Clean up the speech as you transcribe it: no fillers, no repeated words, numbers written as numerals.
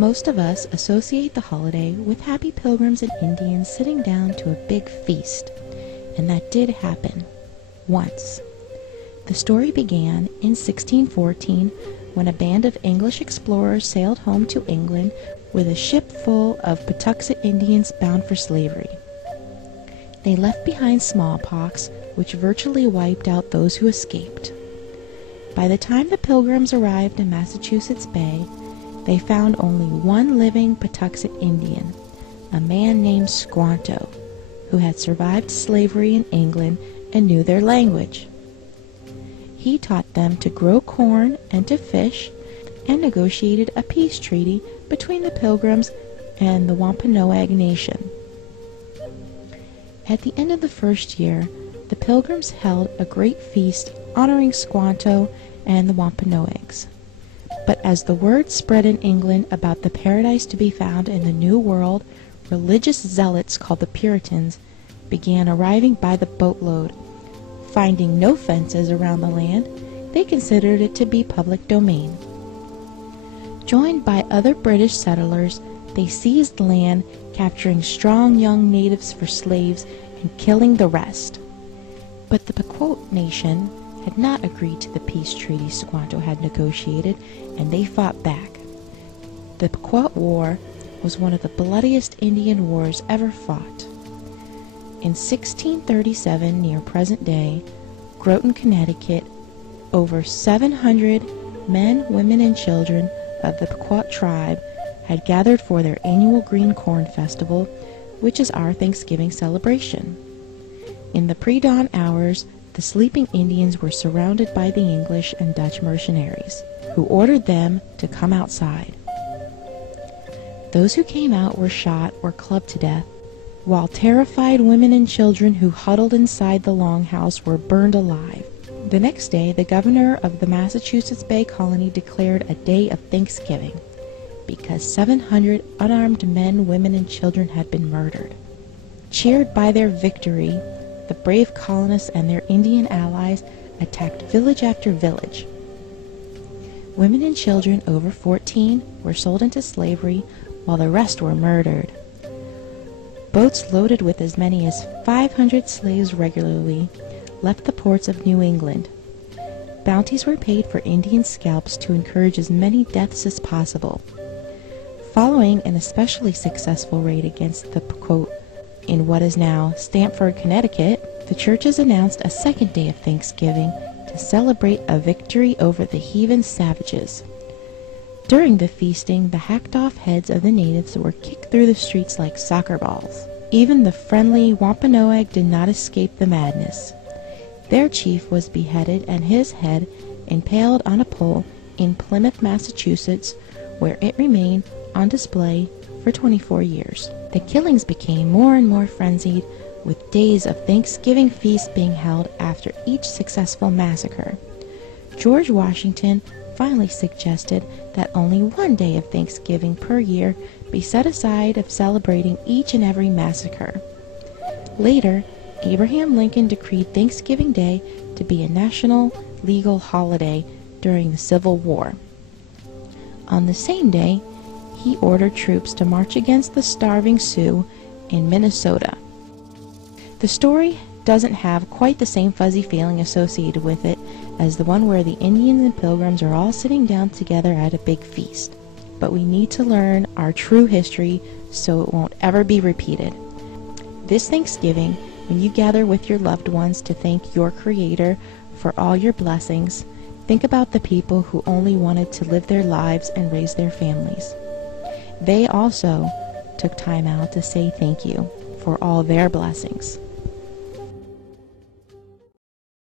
Most of us associate the holiday with happy pilgrims and Indians sitting down to a big feast, and that did happen once. The story began in 1614 when a band of English explorers sailed home to England with a ship full of Patuxet Indians bound for slavery. They left behind smallpox, which virtually wiped out those who escaped. By the time the Pilgrims arrived in Massachusetts Bay, they found only one living Patuxet Indian, a man named Squanto, who had survived slavery in England and knew their language. He taught them to grow corn and to fish, and negotiated a peace treaty between the Pilgrims and the Wampanoag Nation. At the end of the first year, the Pilgrims held a great feast honoring Squanto and the Wampanoags. But as the word spread in England about the paradise to be found in the New World, religious zealots called the Puritans began arriving by the boatload. Finding no fences around the land, they considered it to be public domain. Joined by other British settlers, they seized land, capturing strong young natives for slaves and killing the rest. But the Pequot Nation had not agreed to the peace treaty Squanto had negotiated, and they fought back. The Pequot War was one of the bloodiest Indian wars ever fought. In 1637, near present day, Groton, Connecticut, over 700 men, women, and children of the Pequot tribe had gathered for their annual Green Corn Festival, which is our Thanksgiving celebration. In the pre-dawn hours, the sleeping Indians were surrounded by the English and Dutch mercenaries, who ordered them to come outside. Those who came out were shot or clubbed to death, while terrified women and children who huddled inside the longhouse were burned alive. The next day, the governor of the Massachusetts Bay Colony declared a day of Thanksgiving, because 700 unarmed men, women, and children had been murdered. Cheered by their victory, the brave colonists and their Indian allies attacked village after village. Women and children over 14 were sold into slavery, while the rest were murdered. Boats loaded with as many as 500 slaves regularly left the ports of New England. Bounties were paid for Indian scalps to encourage as many deaths as possible. Following an especially successful raid against the Pequot in what is now Stamford, Connecticut, the churches announced a second day of Thanksgiving to celebrate a victory over the heathen savages. During the feasting, the hacked-off heads of the natives were kicked through the streets like soccer balls. Even the friendly Wampanoag did not escape the madness. Their chief was beheaded and his head impaled on a pole in Plymouth, Massachusetts, where it remained on display for 24 years. The killings became more and more frenzied, with days of Thanksgiving feasts being held after each successful massacre. George Washington finally suggested that only one day of Thanksgiving per year be set aside of celebrating each and every massacre. Later, Abraham Lincoln decreed Thanksgiving Day to be a national legal holiday during the Civil War. On the same day, he ordered troops to march against the starving Sioux in Minnesota. The story doesn't have quite the same fuzzy feeling associated with it as the one where the Indians and Pilgrims are all sitting down together at a big feast. But we need to learn our true history so it won't ever be repeated. This Thanksgiving, when you gather with your loved ones to thank your Creator for all your blessings, think about the people who only wanted to live their lives and raise their families. They also took time out to say thank you for all their blessings.